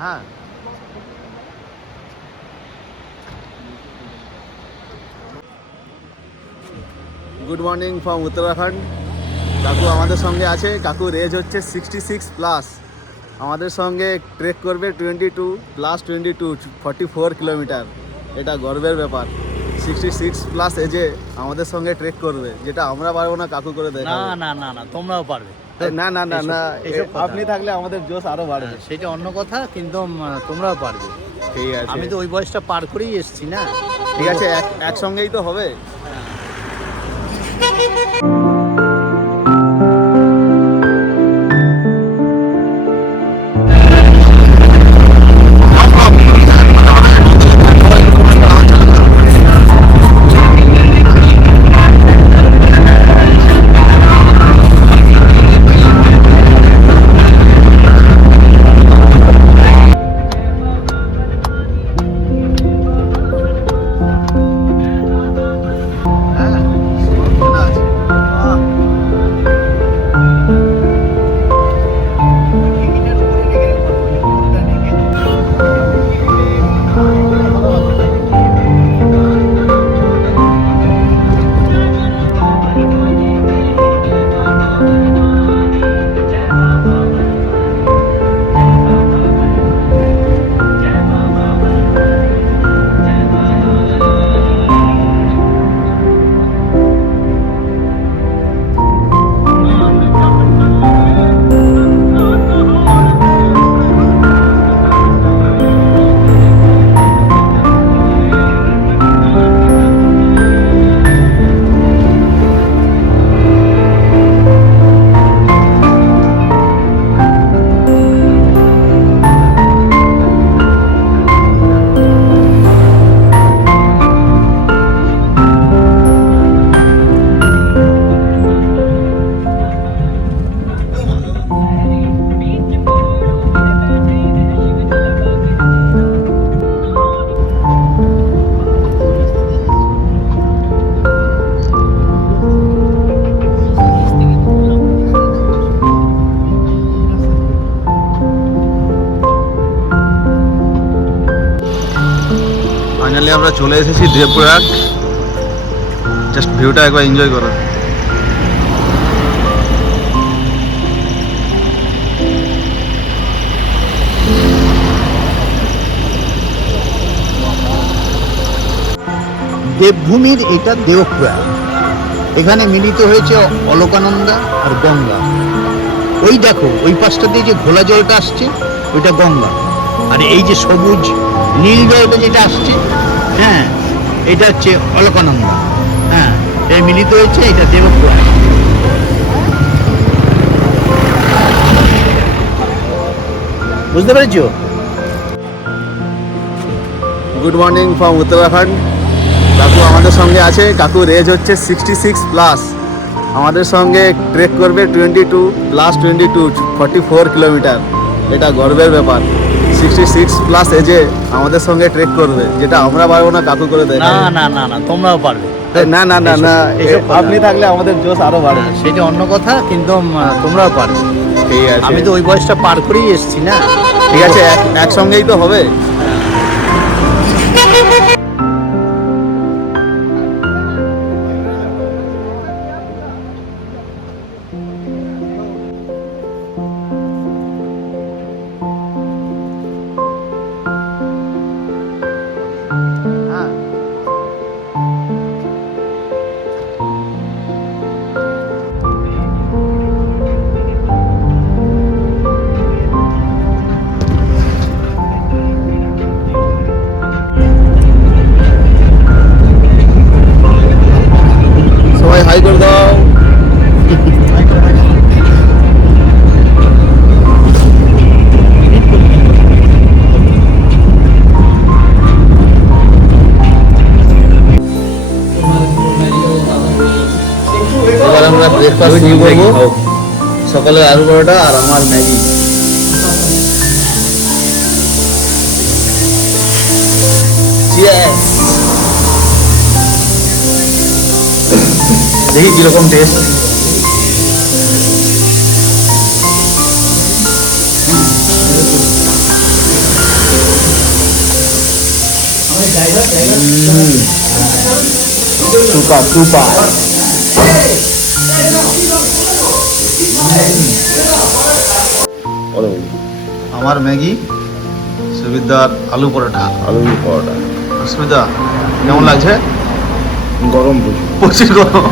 হ্যাঁ good morning from Uttarakhand. কাকু আমাদের সঙ্গে আছে। কাকুর এজ হচ্ছে 66+। আমাদের সঙ্গে ট্রেক করবে 22+22 44 কিলোমিটার। এটা গর্বের ব্যাপার। 66+ এজে আমাদের সঙ্গে ট্রেক করবে, যেটা আমরা পারবো না, কাকু করে দেখাবে। না না না না, তোমরাও পারবে। না না না না, এইসব কথা। আপনি থাকলে আমাদের জোশ আরো বাড়বে। সেটা অন্য কথা, কিন্তু তোমরাও পারবে। ঠিক আছে, আমি তো ওই বয়সটা পার করেই এসেছি না। ঠিক আছে, একসঙ্গেই তো হবে। ফাইনালি আমরা চলে এসেছি দেবপ্রয়াগ। জাস্ট ভিউটা একবার এনজয় করো। দেবভূমির এটা দেবপ্রয়াগ। এখানে মিলিত হয়েছে অলকানন্দা আর গঙ্গা। ওই দেখো, ওই পাশটা দিয়ে যে ঘোলা জলটা আসছে, ওইটা গঙ্গা। আর এই যে সবুজ নীল জলটা যেটা আসছে, হ্যাঁ, এটা হচ্ছে অলকানন্দা। হ্যাঁ, এই মিলিত হয়েছে, এটা দেবপ্রয়াগ। বুঝতে পেরেছো? Good morning from Uttarakhand. কাকু আমাদের সঙ্গে আছে। কাকুর এজ হচ্ছে 66+। আমাদের সঙ্গে ট্রেক করবে 22+22 44 কিলোমিটার। এটা গর্বের ব্যাপার। 66+ এজে আমাদের সঙ্গে ট্রেক করবে, যেটা আমরা পারবো না, কাকু করে দেয়। না না না না, তোমরাও পারবে। না না না না, এইসব কথা। আপনি থাকলে আমাদের জোশ আরো বাড়বে। সেটা অন্য কথা, কিন্তু তোমরাও পারবে। ঠিক আছে, আমি তো ওই বয়সটা পার করেই এসেছি না। ঠিক আছে, একসঙ্গেই তো হবে। সবাই হাই করে দাও। এবার আমরা ব্রেকফাস্ট শুরু করবো। সকালে আলু পরোটা আর আমার ম্যাগি। দেখি কিরকম টেস্ট। Super super. আমার ম্যাগি, সুবিধার আলু পরোটা। আলু পরোটা সুবিধা কেমন লাগছে? গরম প্রচুর। প্রচুর গরম।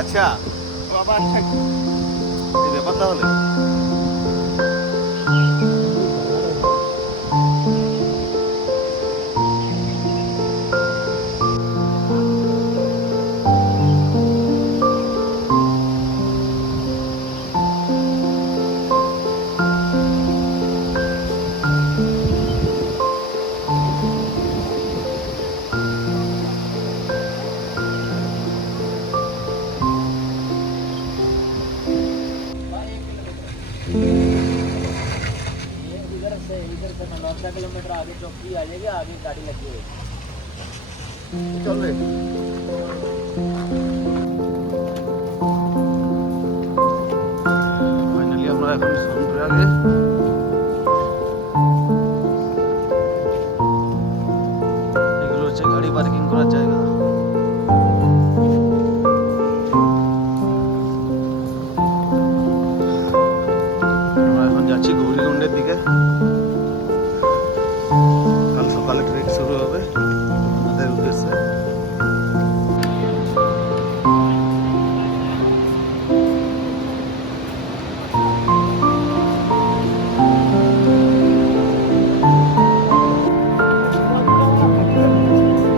আচ্ছা এই ব্যাপার তাহলে। किलोमीटर आगे चौकी आ जाएगी, आगे गाड़ी लगी है। চল রে। ফাইনালি আমরা এখন সোনপ্রয়াগে। এগুলো হচ্ছে গাড়ি পার্কিং করার জায়গা। আমরা এখন যাচ্ছি গৌরীকুণ্ডের দিকে। কাল সকালে ট্রেন শুরু হবে আমাদের উদ্দেশ্যে।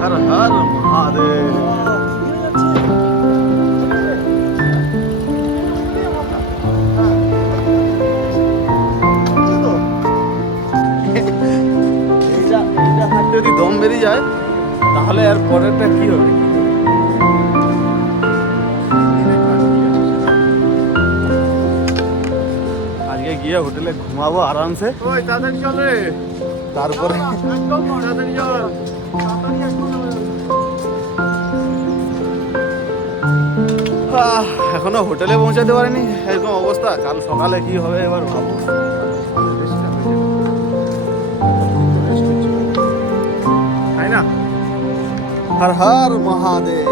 হর হর মহাদেব। এইটা হাঁটতে যদি দম বেরিয়ে যায় তাহলে আর পরেরটা কি হবে? আজকে গিয়ে হোটেলে ঘুমাবো আরামসে। ওই তাড়াতাড়ি চল রে। তারপরে তাড়াতাড়ি চল। এখনো হোটেলে পৌঁছাতে পারিনি, এরকম অবস্থা। কাল সকালে কি হবে এবার ভাবো। তাই না? হর হর মহাদেব।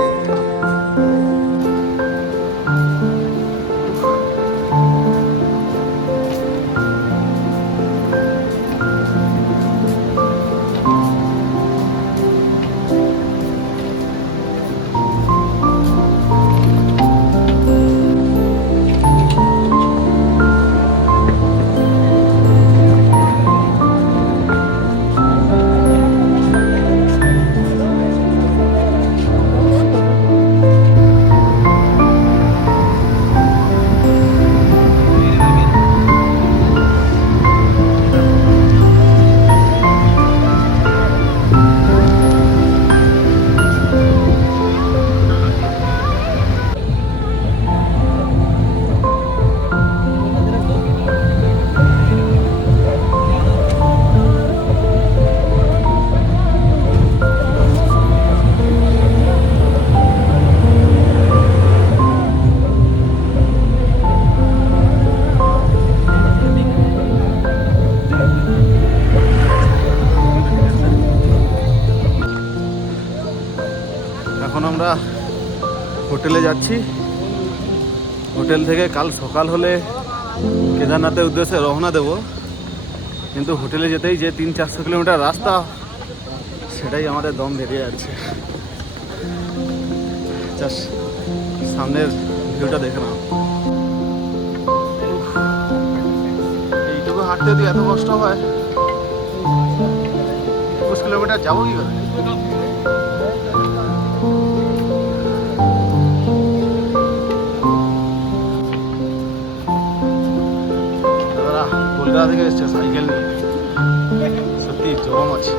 এখন আমরা হোটেলে যাচ্ছি। হোটেল থেকে কাল সকাল হলে কেদারনাথের উদ্দেশ্যে রওনা দেব। কিন্তু হোটেলে যেতেই যে 300-400 কিলোমিটার রাস্তা, সেটাই আমাদের দম বেরিয়ে যাচ্ছে। জাস্ট সামনের ভিউটা দেখে নাও। এইটুকু হাঁটতে যদি এত কষ্ট হয়, 21 কিলোমিটার যাবো কি করে? দাদারা কলকাতা থেকে এসছে সাইকেল নিয়ে, সত্যি জম আছে।